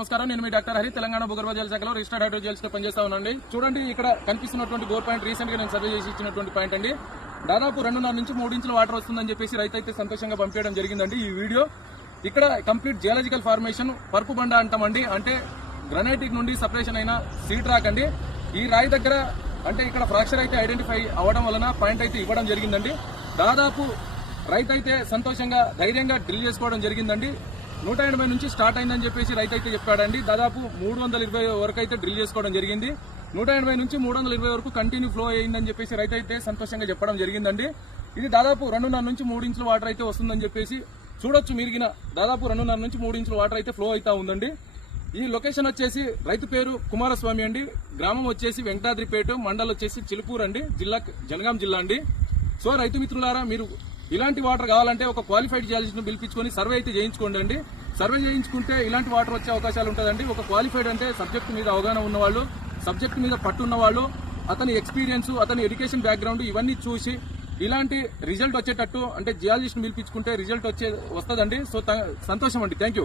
నమస్కారం. నేను మీ డాక్టర్ హరి. తెలంగాణ భూగర్భ జల శాఖలో రిజిస్టర్డ్ హైడ్రో జెల్స్ పనిచేస్తా ఉన్నాండి చూడండి ఇక్కడ కనిపిస్తున్నటువంటి బోర్ పాయింట్ రీసెంట్గా నేను సర్వే చేసి ఇచ్చినటువంటి పాయింట్ అండి. దాదాపు రెండున్నర నుంచి మూడు ఇంచుల వాటర్ వస్తుందని చెప్పేసి రైతు అయితే సంతోషంగా పంపించడం జరిగిందండి ఈ వీడియో. ఇక్కడ కంప్లీట్ జియాలజికల్ ఫార్మేషన్ పరుపు బండ అంటామండి. అంటే గ్రనైటిక్ నుండి సపరేషన్ అయిన సీట్ రాక్ అండి. ఈ రాయి దగ్గర అంటే ఇక్కడ ఫ్రాక్చర్ అయితే ఐడెంటిఫై అవ్వడం వలన పాయింట్ అయితే ఇవ్వడం జరిగిందండి. దాదాపు రైతు అయితే సంతోషంగా ధైర్యంగా డ్రిల్ చేసుకోవడం జరిగిందండి. నూట ఎనభై నుంచి స్టార్ట్ అయిందని చెప్పేసి రైతు అయితే చెప్పాడండి. దాదాపు మూడు వందల ఇరవై వరకు అయితే డ్రిల్ చేసుకోవడం జరిగింది. నూట ఎనభై నుంచి మూడు వందల ఇరవై వరకు కంటిన్యూ ఫ్లో అయిందని చెప్పేసి రైతు అయితే సంతోషంగా చెప్పడం జరిగిందండి. ఇది దాదాపు రెండున్నర నుంచి మూడు ఇంచుల వాటర్ అయితే వస్తుందని చెప్పేసి చూడొచ్చు మీరిగిన దాదాపు రెండున్నర నుంచి మూడు ఇంచుల వాటర్ అయితే ఫ్లో అవుతా ఉందండి. ఈ లొకేషన్ వచ్చేసి రైతు పేరు కుమారస్వామి అండి. గ్రామం వచ్చేసి వెంకటాద్రిపేట మండల్ వచ్చేసి చిలుపూర్ అండి. జిల్లా జనగాం జిల్లా అండి. సో రైతు మిత్రులారా మీరు ఇలాంటి వాటర్ కావాలంటే ఒక క్వాలిఫైడ్ జియాలజిస్ట్ను పిలిపించుకొని సర్వే అయితే చేయించుకోండి అండి. సర్వే చేయించుకుంటే ఇలాంటి వాటర్ వచ్చే అవకాశాలు ఉంటుందండి. ఒక క్వాలిఫైడ్ అంటే సబ్జెక్ట్ మీద అవగాహన ఉన్నవాళ్ళు సబ్జెక్ట్ మీద పట్టు ఉన్నవాళ్ళు అతని ఎక్స్పీరియన్స్ అతని ఎడ్యుకేషన్ బ్యాక్గ్రౌండ్ ఇవన్నీ చూసి ఇలాంటి రిజల్ట్ వచ్చేటట్టు అంటే జియాలజిస్ట్ పిలిపించుకుంటే రిజల్ట్ వచ్చే వస్తుందండి. సో సంతోషం అండి. Thank you